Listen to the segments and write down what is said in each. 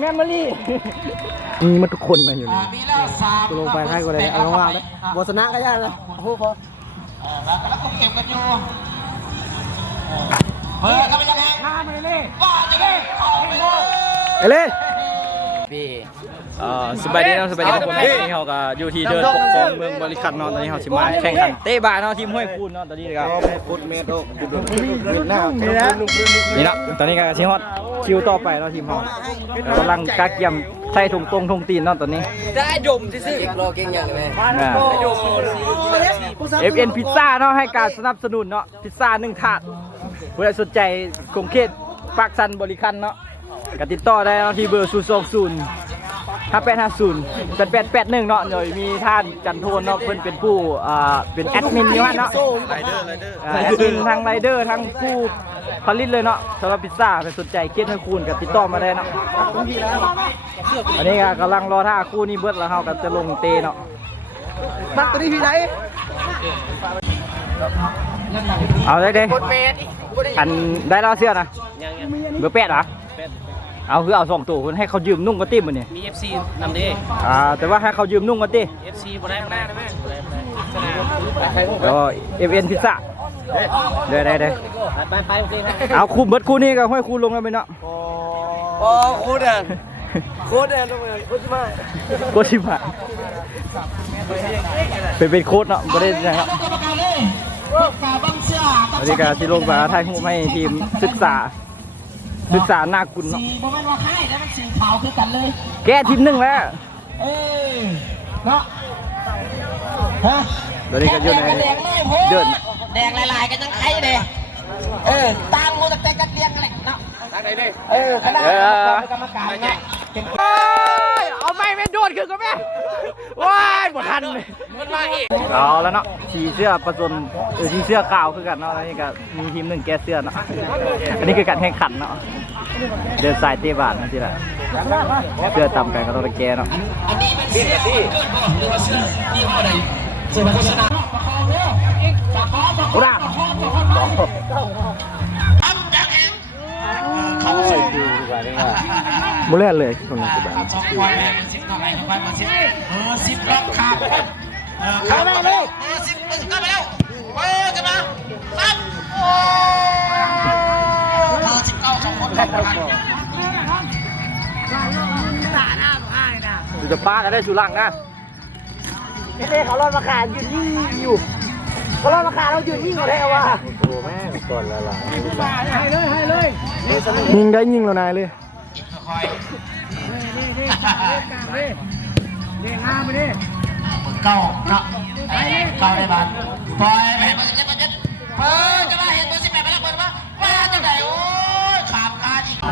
แมมโมรี่ มีมาทุกคนมาอยู่นี่ มีแล้วสามลงไปให้กูเลยเอาลงมาเลยบสนะก็ยากเลยโอ้โหพอแล้วแล้วก็เก็บกันอยู่เปิดกันไปยังไงข้ามาเลยว่าจะได้ออกไปเลยเอเล่ พี่เอ่อสบายดีเนาะสบายดีทุกคนตอนนี้เราก็อยู่ที่เดินปกครองเมืองบริคันเนาะตอนนี้เราสิมาแข่งขันเตะบาสเนาะทีมห้วยคูนเนาะตอนนี้ครับพุดเมโดพุดเวียดนามมีนะนี่เนาะตอนนี้ก็ชิฮอตคิวต่อไปเนาะทีมเรากำลังกักเกียมใส่ถุงตรงถุงตีนเนาะตอนนี้ได้ดมซื่อๆรอเก่งอย่างเลยอ่า FN พิซซ่าเนาะให้การสนับสนุนเนาะพิซซ่าหนึ่งถาดผู้ใดสนใจคงเขตปากซันบริคันเนาะ ก็ติดต่อได้เนาะที่เบอร์0 2 0 5850 8881เนาะโดยมีท่านจันโทนเนาะเพิ่นเป็นผู้อ่าเป็นแอดมินนี่ว่าเนาะไรเดอร์ไรเดอร์แอดมินทั้งไรเดอร์ทั้งผู้ผลิตเลยเนาะสำหรับพิซซ่าใครสนใจเกียรติให้คูณกับติดต่อมาได้เนาะอันนี้ก็กำลังรอท่าคู่นี้เบิดแล้วเฮาก็จะลงเตะเนาะมัดตัวนี้พี่ไหนเอาได้เด้อันได้แล้วเสื้อนะเบอร์แปดเหรอ เอาคือเอาสองตัวคุณให้เขายืมนุ่งก็ติ้มมันเนี่ยมี FC นำดิอ่าแต่ว่าให้เขายืมนุ่งก็ติ้ FC บ่ได้บ่ได้นะแม่บ่ได้บ่ได้ชนะแล้วเอฟเอ็นพิซซ่าเดี๋ยวได้ได้ไปไปโอเคครับเอาคู่เบิดคู่นี้ก็ห้อยคู่ลงแล้วไหมเนาะโอ้โคตรแดนโคตรแดนลงมาโคตรมากโคตรชิบหายเป็นเป็นโค้ดเนาะไม่ได้นะครับกรรมการเลยกาบังเสียอันนี้ก็ที่ลงมาถ่ายรูปให้ทีมศึกษา ศึกษาหน้ากุลเนาะสีโมเมนต์ว่าค่ายแล้วมันสีขาวคือกันเลย แก้ทีมหนึ่งแล้วเอ้ยเนาะฮะตอนนี้ก็อยู่ในแดงเลยโหเดินแดงลายๆกันยังไข่เลยเออตามมูตะเตกันเรียงกันเลยเนาะเออคณะกรรมการเนาะ เป็นเอาไม่ไม่โดดขึ้นก็แม่ว้ายบ่ทันเลยมันมาอีกเอาแล้วเนาะสีเสื้อผสมเออสีเสื้อขาวคือกันเนาะแล้วนี่ก็มีทีมหนึ่งแก้เสื้อเนาะอันนี้คือการแข่งขันเนาะเดินสายเตะบาสนะสิล่ะเสื้อต่ำกันก็ต้องไปแก้เนาะอันนี้มันเสียที่หรือว่า บุเล่นเลยตรงนี้สองควายแม่เป็นสิบเท่าไหร่ควายเบอร์สิบเบอร์สิบล็อกขาดเออขาดเลยเบอร์สิบเบอร์สิบเข้าไปแล้วเบอร์จะมาซัดโอ้เบอร์สิบเก้าสองคนเข้ากันจะป้ากันได้ชูลังนะเล่เขาลอดมาขายืนยิ่งอยู่เขาลอดมาขาเรายืนยิ่งกว่าแล้วว่ะยิงได้ยิงแล้วนายเลย คอยเก้าเนาะเก้าได้บาทปล่อยไปเบอร์สิบเจ็ดเบอร์เจ็ดเปิดจะมาเห็นเบอร์สิบแปดไปแล้วเปิดมาว่าจะไหนโอ้ยขาดขาดอีกเ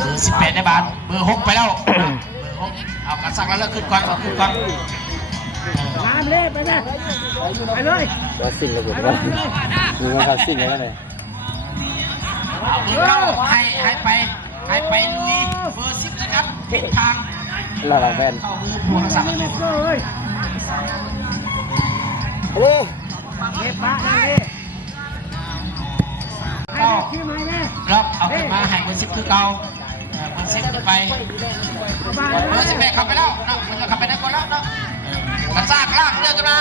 บอร์สิบแปดได้บาทเบอร์หกไปแล้วเบอร์หกเอากระสักแล้วเลิกขึ้นก่อนเอาขึ้นก่อนว่าสิ่งระเบิดว่ามีมาสิ่งอะไรเอาเบอร์เก้าให้ให้ไป ไปลุยเบอร์สิบนะครับทิศทางลาลาแบนเข้ามือพวงสักดิ์เล่เก้าล็อกเอาขึ้นมาให้เบอร์สิบคือเก่าเออเบอร์สิบไปเบอร์สิบแปดข้าไปแล้วเนาะมันจะข้าไปได้ก่อนแล้วเนาะกระซากลากเรือกันมา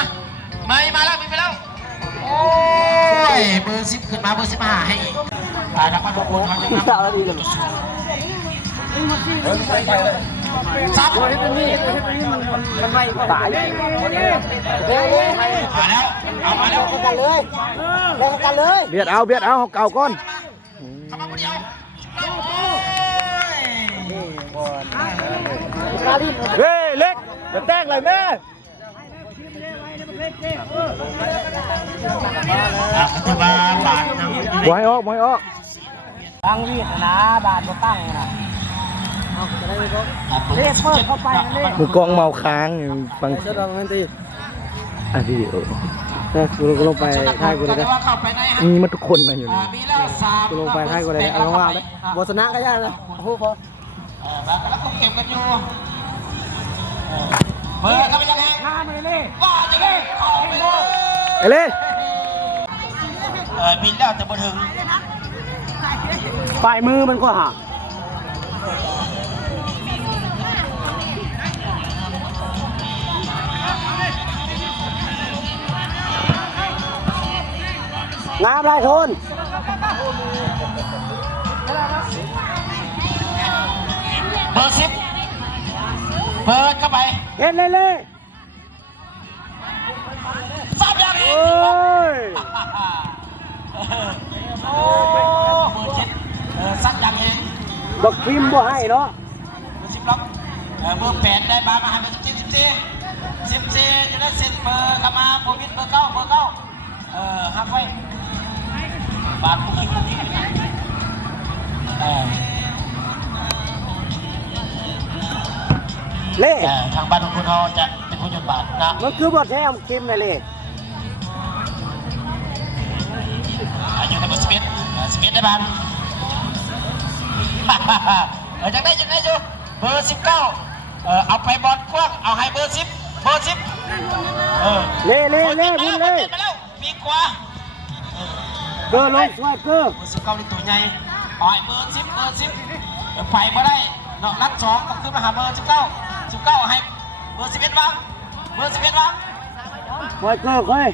ไม่มาแล้วมีไปแล้วโอ้ยเบอร์สิบขึ้นมาเบอร์สิบห้าให้อีกตายแล้ว ก็ทุกคนเขาจะนับแล้วดีเลยซับมันไม่ตายเลยเฮ้ยมาแล้วเอามาแล้วกันเลยเล่นกันเลยเบียดเอาเบียดเอาเก่าก้อนเข้ามาคนเดียวโอ้ยกาลินเฮ้ยเล็กจะแต้งเลยแม่อะคือว่าบาทนำอยู่ในบอยออกบอยออกตั้งวีดนะบาทมาตั้งนะ เรียกเปิดเข้าไปเรียกมือกองเมาค้างอยู่ฟังเสื้อดำมันตีอะวิดีโอกูลงไปท้ายกูเลยแต่ว่าเข้าไปในมีมาทุกคนมาอยู่อ่านี่มีแล้วสามกูลงไปท้ายกูเลยเอาลงมาเลยบสนะก็ยากนะโอ้โหพอเออแล้วแล้วก็เก็บกันอยู่เออเปิดกันไปยังไงข้ามาเลยว่าจะได้ออกไปเลยเอเล่เออบินแล้วแต่บ่ถึงปลายมือมันก็หั กงามได้ทนเบอร์สิบเปิดเข้าไปเห็นเลยเลยทราบยังโอ้ยโอ้เบอร์เจ็ดเออซัดยังเองบักพิมพ์บ่ให้เนาะเบอร์สิบล็อกเออเบอร์แปดได้บามาให้เบอร์สิบสี่สิบสี่สิบสี่จะได้เซ็นเบอร์เข้ามาโควิดเบอร์เก้าเบอร์เก้าเออฮักไว้ บาทคุกคิกคุกคิกเออเล่เออทางบ้านของคุณเขาจะเป็นผู้จดบาทนะมันคือบ่แท้มคิมเลยเล่อายุในเบอร์สิบเอ็ดเออสิบเอ็ดได้บาทเออจังได้จังได้อยู่เบอร์สิบเก้าเออเอาไปบอลกว้างเอาให้เบอร์สิบเบอร์สิบเออเล่เล่เล่บุญเล่เมาแล้วปีกว่า เกินลงสวยเกินเบอร์สิบเก้านี่ตัวใหญ่ปล่อยเบอร์สิบเบอร์สิบเออไปมาได้เนาะนัดสองก็ขึ้นมาหาเบอร์สิบเก้าสิบเก้าให้เบอร์สิบเอ็ดวางเบอร์สิบเอ็ดวางสวยเกินค่อย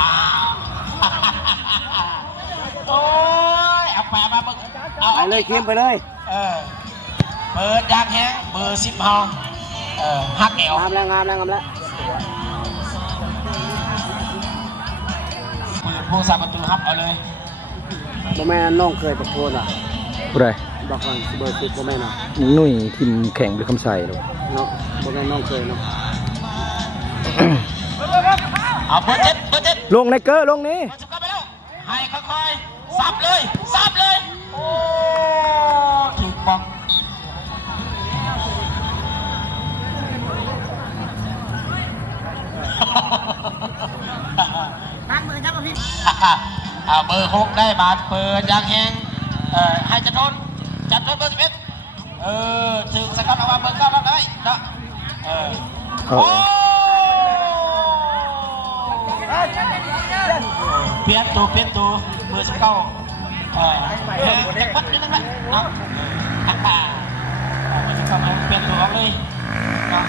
อ้าวโอ้ยเอาไปเอามาเบอร์เอาไปเลยคิมไปเลยเออเปิดยางแห้งเบอร์สิบเฮาเออฮักเอวงามแล้วงามแล้วงามแล้ว โพสาประตูฮับเอาเลยบ่แม่นน้องเคยตะโกนอะผู้ใดบอกว่าเบอร์สิบบ่แม่นอะหนุ่ยทีมแข่งด้วยคำใส่หรอกเนาะบ่แม่นน้องเคยเนาะเอาเบอร์เจ็ดเบอร์เจ็ดลงในเกอร์ลงนี้เบอร์สิบเก้าไปแล้วให้ค่อยๆสับเลยสับเลย เอาเบอร์หกได้บาทเปิดยางแห้งเอ่อให้จัดทนจัดทนเบอร์สิบเอ็ดเออถึงสกัดเอามาเบอร์เก้าแล้วได้เนาะเออเอาโอ้เปลี่ยนตัวเปลี่ยนตัวเบอร์สิบเก้าเออเออเด็กวัดนี่นั่นแหละเนาะฮ่าฮ่าเบอร์สิบเก้าเอาเปลี่ยนตัวเอาเลยเนาะ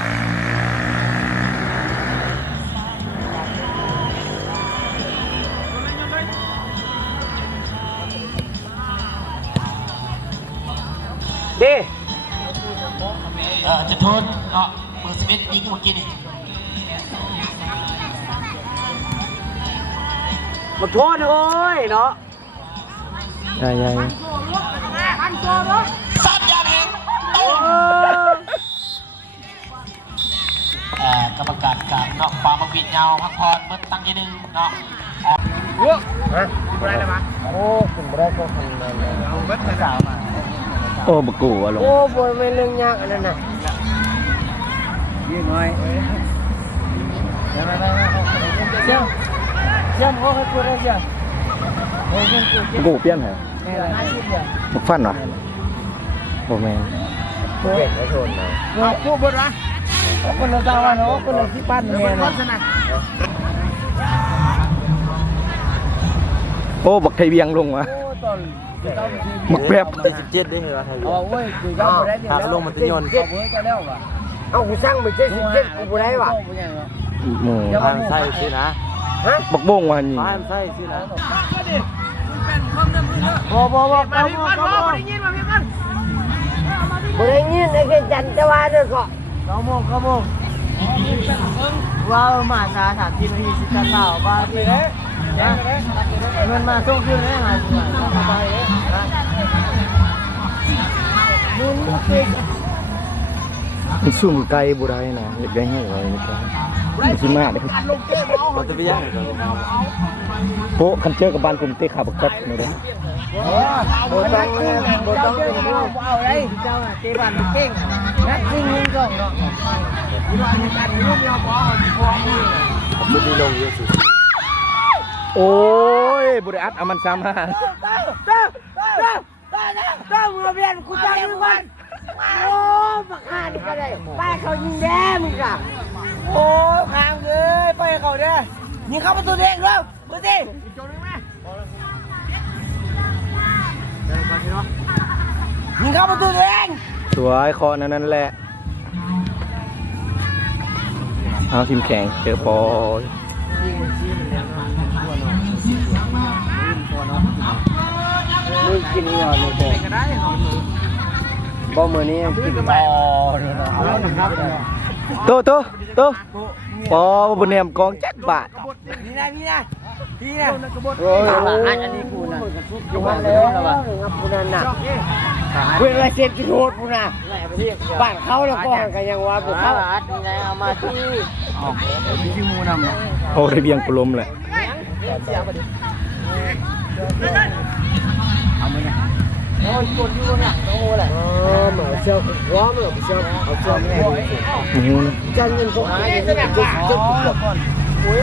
ดีเออจะทนเนาะเบอร์สิบเอ็ดยิงเมื่อกี้นี่บ่โทษโอ้ยเนาะใช่ใช่พันโซ่รถสับยางแห้งโอ้โอ้เอ่อกรรมการกลางเนาะปามาบิดเงาพักผ่อนเมื่อตั้งที่หนึ่งเนาะอะโอ้คุณบ่ได้ก็คนนั้นเอาเบิดสาวมาโอ้บกูอะลงโอ้บ่แม่นเรื่องยากอันนั้นน่ะยืนหน่อยเดี๋ยวๆๆเสียงเสียงโอ้ให้พูดได้เสียงโอ้ยยังกูบกูเปลี่ยนเหรอแม่ละ50เดียวบักฟันเหรอบ่แม่นเบ็ดไว้โทนนะพูดเบิดวะคนละตาวันเนาะคนละสิปันแม่น่ะ อ้บักไทยเบียงลงมาโอ้ตอนบักแป๊บได้17ได้เหรอไทยเอาเว้ยกูก็บ่ได้เดี๋ยวลงมันจะยนต์เอาเว้ยจะแล้วว่ะเอ้ากูสั่งไป77กูบ่ได้ว่ะหมูอย่ามาใส่สินะฮะบักบงวันนี้ห้ามใส่สินะบ่บ่บ่มาพี่มันบ่ได้ยินมาพี่มันบ่ได้ยินไอ้แค่จันทว่าเด้อก็9โมง9โมงว้าวมาช้า30นาทีสิกะเช้าบาทนี่เด้เงินมาส่งคืนได้หาสิสบายเด้นะนุ่นเก่งมันซุ่มไกลบ่ได้นะเล็กได้ให้ไว้นี่ครับมันสิมาเด้อมันจะไปยังโป๊ะคันเจอกับบ้านผมเตะขาบักแป๊บนี่เด้อบ่ต้องโบต้องเป็นผู้เอาได้เจ้าน่ะเตะบานเก่งนักยิงยิงก่อนเนาะอยู่บ้านกันอยู่เดียวบ่พอมือมันมีลงเยอะสุด โอ้ยบ่ได้อัดเอามันซ้ำฮะต้าต้าต้าต้าต้ามึงเรียนกูจังมึงก่อนโอ้มาขาดก็ได้ป้าเขายิงแดงมึงอะโอ้ยค้างเลยไปเขาเด้อยิงเข้าประตูเด็กแล้วมือสิยิงเข้าประตูเองสวยคอนั้นนั่นแหละ เอาทีมแข่งเจอปอย กินก่อนเลยบ่บ่มื้อนี้กินต่อเอาหนึ่งครับโตโตโตปอบนเนียมกองแจ็คบาทพี่นะพี่นะพี่นะโอ้ยอันนี้กูนะอยู่บ้านแล้วครับกูนั่นน่ะเวลาเสร็จกินโหดกูน่ะบ้านเขาแล้วก็กันยังว่าบ่เขาเอามาที่โอ้ได้เบียงปลมเลยโอ้ยกดอยู่น่ะโอ้แหละ เออมาเชียวร้อมเลยเชียวเอาเชียวแม่อื้อหือจันเงินพวกหาเงินจะจะจะก่อนอุ้ย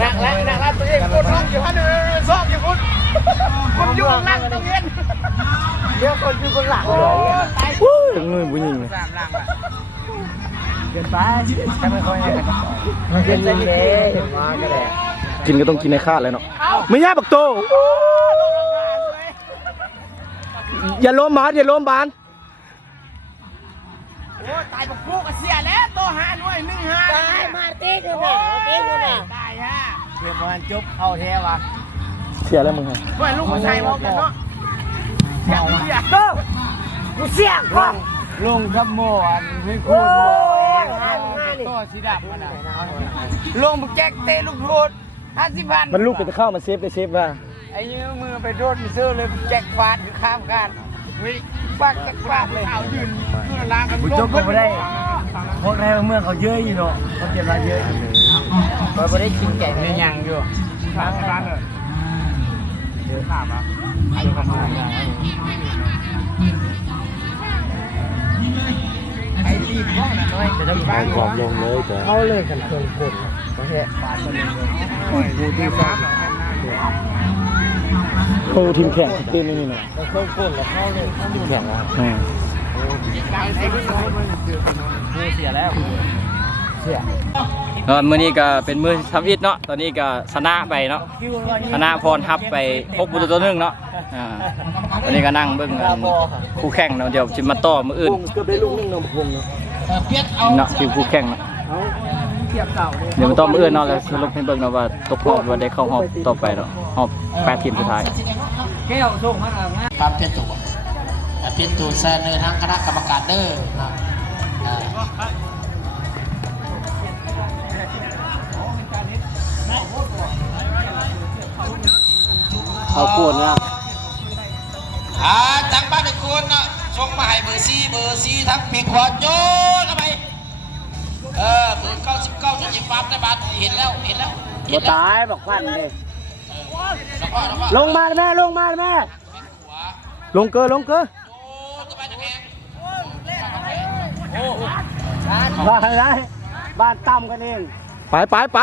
นั่งแล้วนั่งแล้วตัวเองกดร้องอยู่ฮะเด้อซอกอยู่พุ่นคนยู่นั่งตรงเย็นเดี๋ยวคนอยู่คนหลังเลยวู้ยมือบุญยิงเลยเกินไปจะไม่ค่อยให้กันเกินเลยมาก็ได้กินก็ต้องกินในคาดเลยเนาะไม่ยากบักโต อย่าล้มบานอย่าล้มบานโอ้ตายบอกกูก็เสียแล้วโตหาหน่วยหนึ่งห้าตายมาตีกันน่ะตีกันน่ะตายฮะเพื่อนมันจบเอาแท้วะเสียแล้วมึงฮะเพื่อนลูกผู้ชายบอกกันเนาะเสียเสียโตกูเสียก่อนลงกับโมอันไม่โอ้พูดยก็สีดับมันอะลงบุกแจ็คเตะลูกโทษห้าสิบพันมันลูกเป็นเข้ามาเซฟได้เซฟว่า ไอ้ยืมมือไปโดนมิเซอร์เลยแจ็คฟาดอยู่ข้ามกันวิ่งปักแจ็คฟาดเลยเอายืนยืนล้างกันบุจบก็ไม่ได้พวกในเมืองเขาเยอะอยู่เนาะเขาเจ็บมาเยอะอยู่เราไม่ได้กินแกงในยังอยู่ทางร้านเลยเยอะข้ามอะไอ้ข้ามไอ้ที่พ่อน่ะน้อยจะต้องฟังขอบลงเลยเขาเลยกันเครื่องกดประเทศฟาดมันบูดีฟ้า โอ้ทีมแข่งเกมนี้เนาะเครื่องกดแล้วเข้าเลยทีมแข่งอะอืมเสียแล้วเสียเออมื้อนี้ก็เป็นมื้อทำอิฐเนาะ ตอนนี้ก็ชนะไปเนาะชนะพรทับไป6ประตูต่อหนึ่งเนาะอ่าตอนนี้ก็นั่งเบิ่งกันคู่แข่งเนาะเดี๋ยวสิมาต่อมื้ออื่นเกือบได้ลูกนึงนมพงเนาะเพียรเอาเนาะทีมคู่แข่งเนาะ เทียบเก่าเลยเดี๋ยวมาต่อมื้ออื่นเนาะแล้วสรุปให้เบิ่งเนาะว่าตกรอบหรือว่าได้เข้ารอบต่อไปเนาะรอบแปดทีมสุดท้ายแก้วส่งมาแล้วนะความเพียรตัวเพียรตัวเสนอทางคณะกรรมการเด้อนะอ่าเขาปวดนะอ่าจังบ้านทุกคนเนาะส่งมาให้เบอร์ซีเบอร์ซีทั้งปีกขวาโยนเข้าไป เออเบอร์เก้าสิบเก้าจุดยี่ปั๊บได้บัตรเห็นแล้วเห็นแล้วเห็บ่นแล้วตายบอกพันเลยแล้วก็แล้วก็ลงมาแม่ลงมาแม่ขวาลงเกอลงเกอโอ้ตัวไปจะแข่งบ้านไรบ้านต่ำกันเองไปไปไป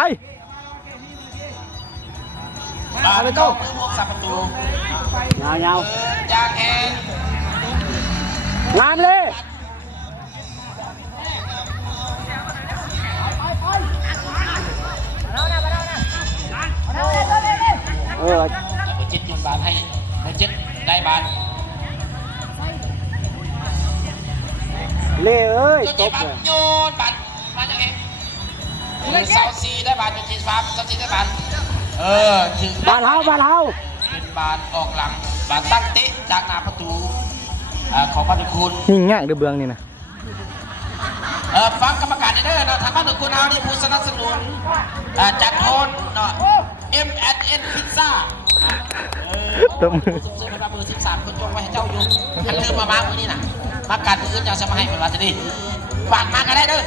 มาไปเข้ามือพวกสับประตูเงาเงาเออจางแข่งงามเลยเอ ตัวตเจ็ดบบานเลยโยนบานมาจะแข่งเออเสาซีได้บานจุดจีนฟ้าเสาซีได้บานเออถึงบ้านเฮาบ้านเฮาเป็นบานออกหลังบานตั้งเตะจากหน้าประตูอ่าของบ้านทุกคุณยิงง่ายเดือเบืองนี่นะเออฟังกรรมการเด้อเนาะทางบ้านทุกคุณเอานี่ผู้สนับสนุนอ่าจากโอนเนาะ M N N Pizza เออตบมือซื้อมาเบอร์สิบสามคนจงไว้ให้เจ้าอยู่อันลืมมาบ้างมือนี่น่ะมากัดมืออื่นเจ้าจะมาให้เป็นว่าจะดี ฝากมาก็ได้เด้อ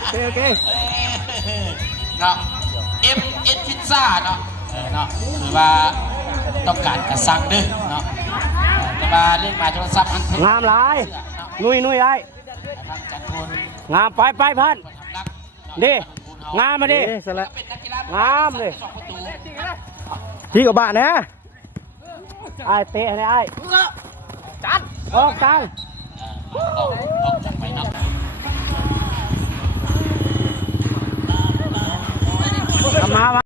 โอเคโอเคเออเนาะ M N Pizza เนาะเออเนาะคือว่าต้องการกระสังเด้อเนาะแต่ว่าเรียกมาโทรศัพท์อันงามหลายนุยนุยไอ้ทางจัดโทนงามไปไปพันทำรักดิงามมาดิเอ๊ะสละเป็นนักกีฬางามเลยสองประตูพี่กับบะนะไอ้เตะให้ไอ้จัดออกตังเออมามา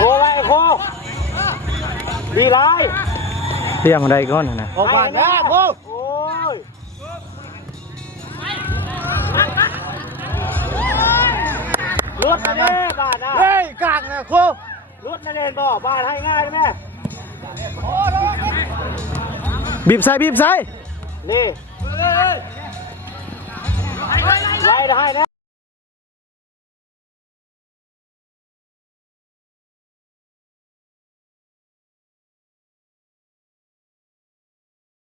โอ้ยโคดีไรเรียงอะไรก่อนนะโอกมาแล้วโค รถนะเด้บ้านนะเฮ้ยกากนะครูรถนะเด่นบ่บ้านให้ง่ายไหมบีบใส่บีบใส่นี่ไล่ได้นะ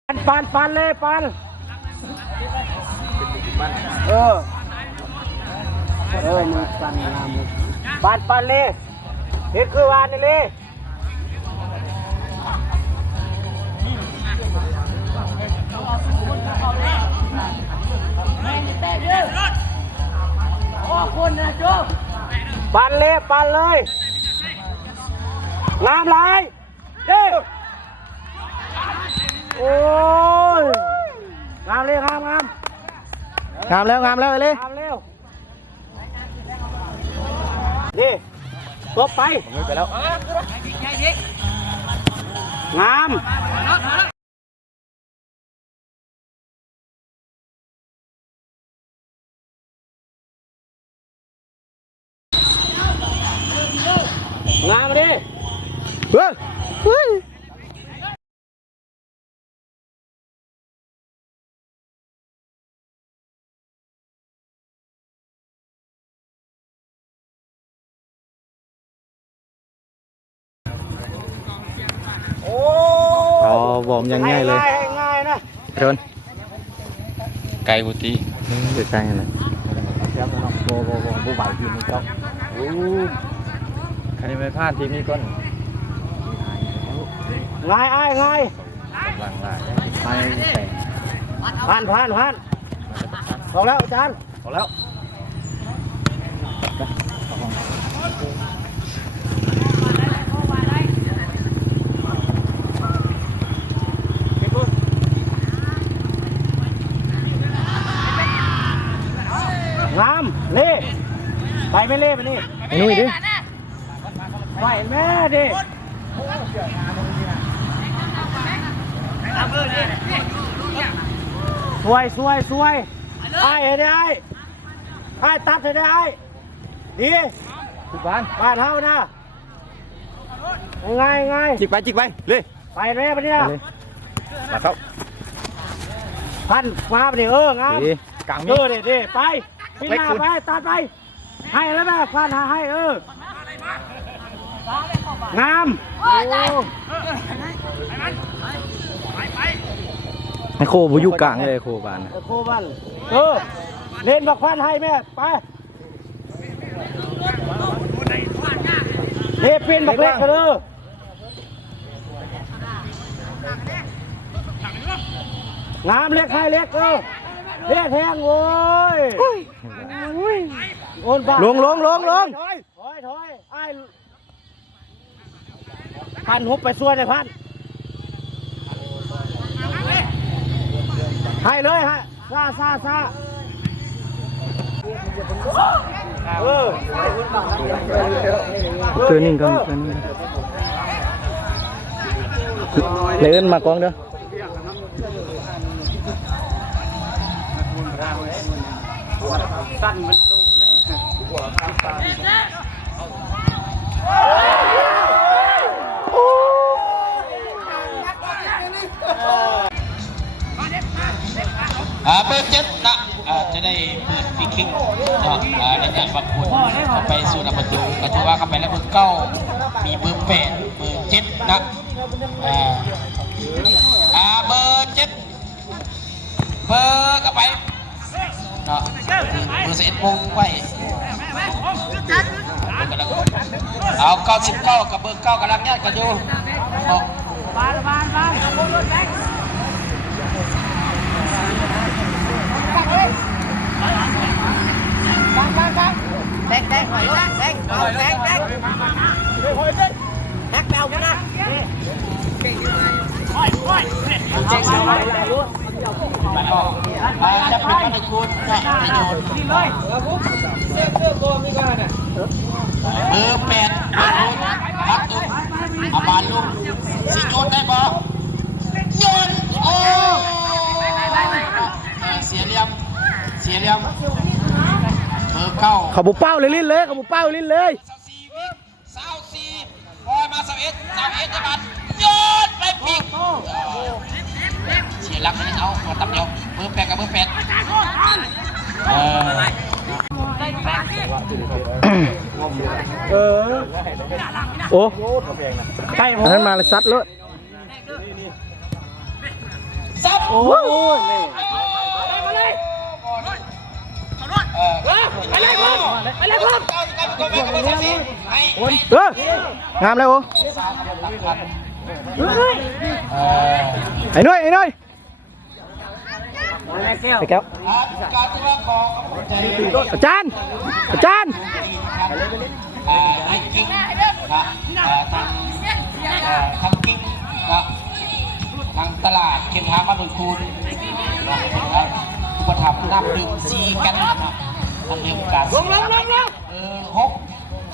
ปันปันปันเลยปันเออ เออมือปันงามปันปันเลยเห็นคือวานนี่เลยปันเลยปันเลยงามไรเด้โอ้ยงามเลยงามงามงามแล้วงามแล้วไปเลยงามเร็ว นี่ตบไป ไปแล้ว งาม อ๋อบอมยังง่ายเลยให้ง่ายนะโดนไก่กุฏิเดือดใจเลยโบโบโบโบใบทีนี้ต้องใครไม่พลาดทีมนี้ก่อนง่ายอ้ายง่ายหลังหลายไปแข่งผ่านผ่านผ่านออกแล้วอาจารย์พอแล้ว งามเล่ไปไม่เล่ไป นี่ไอ้นุ้ยดิไปแม่ดิสวยสวยสวยไอ้เห็นได้ไอ้ตัดเห็นได้ดีจิกบ้านบ้านเท่านะง่ายง่ายจิกไปจิกไปเลยไปแม่ไปเนี่ยไปเลยมาเข้าพันฟ้าไปดิเอองามดีกลางเอมีอเด็ดดิไปพี่หน้าไปตัดไป ให้แล้วแม่ฟันหาให้เออ งามโอ้ไอ้โคบุยุกลางเลยโคบานน่ะไอ้โคบันเออ เล่นบักฟันให้แม่ ไปเล่เป็นบักเล็กกันเลยงามเล็กให้เล็กเออเล็กแทงโว้ย โอนบ้าลงลงลงลงถอยถอยถอยไอ้พันหุบไปส่วนไอ้พันให้เลยฮะซาซาซาเออเตือนนิ่งก่อนเตือนนิ่งเลยเอิ้นมากองเด้อ อ่าเบอร์เจ็ดนะอ่าจะได้เปิดฟรีคิกเนาะอ่าในการประกวดเข้าไปสู่ระประตูก็ถือว่าเข้าไปแล้วเบอร์เก้ามีเบอร์แปดเบอร์เจ็ดนะอ่าอ่าเบอร์เจ็ดเบอร์เข้าไปเนาะเบอร์สิบเอ็ดโมงไว้ เอาเก้าสิบเก้ากับเบอร์เก้ากำลังแยกกันอยู่เนาะแดกแดกหน่อยลูกแดกเอาแดกแดกแดกแปลวกันนะอ่าจะเป็นพันธุ์คุณนะประโยชน์เบอร์แปด เบอร์คุณรักตุ้มอาบานลุงสิโยนได้บ่โยนโอ้เออเสียเหลี่ยมเสียเหลี่ยมเบอร์เก้าเขาบุเป้าเลยลิ้นเลยเขาบุเป้าลิ้นเลยสาวสี่วิกสาวสี่บอยมาสาวเอ็ดสาวเอ็ดจะบัดโยนไปปีกเสียหลักนี่เอาหัวตับเดียวเบอร์แปดกับเบอร์แปดเออ โอ้ใช่ผมนั้นมาเลยซัดเลยซับโอ้ยเออไปเลยพ่อไปเลยพ่อเก้าสิบเก้าเป็นตัวแม่กับเบอร์สามสี่ให้เองามเลยโอ้เออไอ้น้อยไอ้น้อย ไอ้แก้วการตัวของใจดีอาจารย์ อาจารย์อ่าไอ้กิ้งนะอ่าทางอ่าทางกิ้งนะทางตลาดเข็มทางมาบุญคูณนะเป็นอุปถัมภ์น้ำดื่มซีกันนะทางเรื่องการลงลงลงลงเออหก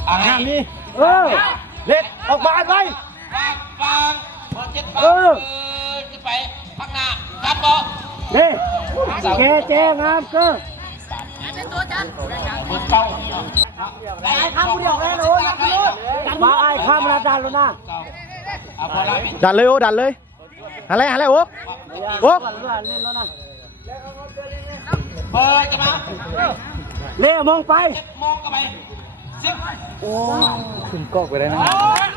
อ่าให้นี่เออเล็ดออกมาไปฟางฟางเบอร์เจ็ดฟางเอเอออขึ้นไปข้างหน้าการบอนี่ แกแจงามเก็เบอร์เก้าไอ้ข้ามผู้เดียวเลยมาไอ้ข้ามนาจานแล้วนะเก้าอ่าพอเราเป็นดันเลยโอ้ดันเลยอะไรอะไรโอ้โอ้เบอร์จะมาเล่มองไปเจ็ดโมงก็ไปสิบขึ้นกอกไปได้ไหมโอ้ย